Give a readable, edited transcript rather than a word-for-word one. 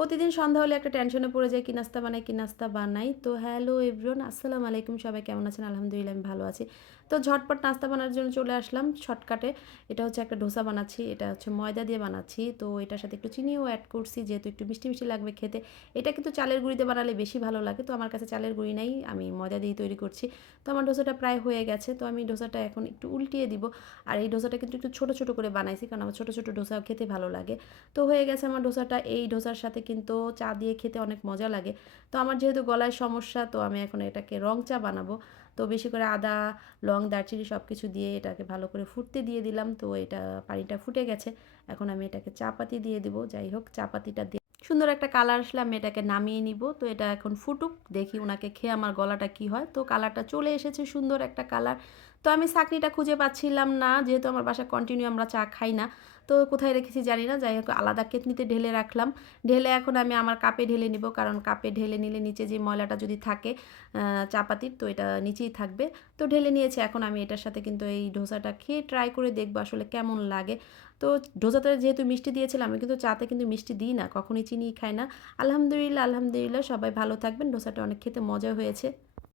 প্রতিদিন সন্ধ্যা হলে একটা টেনশনে পড়ে যাই, কি নাস্তা বানাই, কি নাস্তা বানাই। তো হ্যালো এভরিওয়ান, আসসালামু আলাইকুম। সবাই কেমন আছেন? আলহামদুলিল্লাহ আমি ভালো আছি। তো ঝটপট নাস্তা বানানোর জন্য চলে আসলাম শর্টকাটে। এটা হচ্ছে একটা ডোসা বানাচ্ছি। এটা হচ্ছে ময়দা দিয়ে বানাচ্ছি। তো এটার সাথে একটু চিনিও অ্যাড করছি, যেহেতু একটু মিষ্টি, মিষ্টি লাগবে খেতে। এটা কিন্তু চালের গুঁড়িতে বানালে বেশি ভালো লাগে। তো আমার কাছে চালের গুঁড়ি নাই, আমি ময়দা দিয়েই তৈরি করছি। তো আমার ডোসাটা প্রায় হয়ে গেছে। তো আমি ডোসাটা এখন একটু উল্টিয়ে দিব। আর এই ডোসাটা কিন্তু একটু ছোট, ছোট করে বানাইছি, কারণ আমার ছোট, ছোট ডোসা খেতে ভালো লাগে। তো হয়ে গেছে আমার ডোসাটা। এই ডোসার সাথে কিন্তু চা দিয়ে খেতে অনেক মজা লাগে। তো আমার যেহেতু গলায় সমস্যা, তো আমি এখন এটাকে রং চা বানাবো। তো বেশি করে আদা, লং, দারচিনি সব কিছু দিয়ে এটাকে ভালো করে ফুটতে দিয়ে দিলাম। তো এটা পানিটা ফুটে গেছে। এখন আমি এটাকে চা পাতি দিয়ে দেবো। যাই হোক, চা পাতিটা দিয়ে সুন্দর একটা কালার আসলে আমি এটাকে নামিয়ে নিব। তো এটা এখন ফুটুক, দেখি ওনাকে খেয়ে আমার গলাটা কি হয়। তো কালারটা চলে এসেছে, সুন্দর একটা কালার। তো আমি ছাঁকনিটা খুঁজে পাচ্ছিলাম না, যেহেতু আমার বাসায় কন্টিনিউ আমরা চা খাই না। তো কোথায় রেখেছি জানি না। যাই হোক, আলাদা কেতনিতে ঢেলে রাখলাম। ঢেলে এখন আমি আমার কাপে ঢেলে নিব, কারণ কাপে ঢেলে নিলে নিচে যে ময়লাটা যদি থাকে চাপাতির, তো এটা নিচেই থাকবে। তো ঢেলে নিয়েছি। এখন আমি এটার সাথে কিন্তু এই ডোসাটা খেয়ে ট্রাই করে দেখবো আসলে কেমন লাগে। তো ডোসাতে যেহেতু মিষ্টি দিয়েছিলাম, আমি কিন্তু চাতে কিন্তু মিষ্টি দিই না, কখনোই চিনি খাই না। আলহামদুলিল্লাহ, আলহামদুলিল্লাহ, সবাই ভালো থাকবেন। ডোসাটা অনেক খেতে মজা হয়েছে।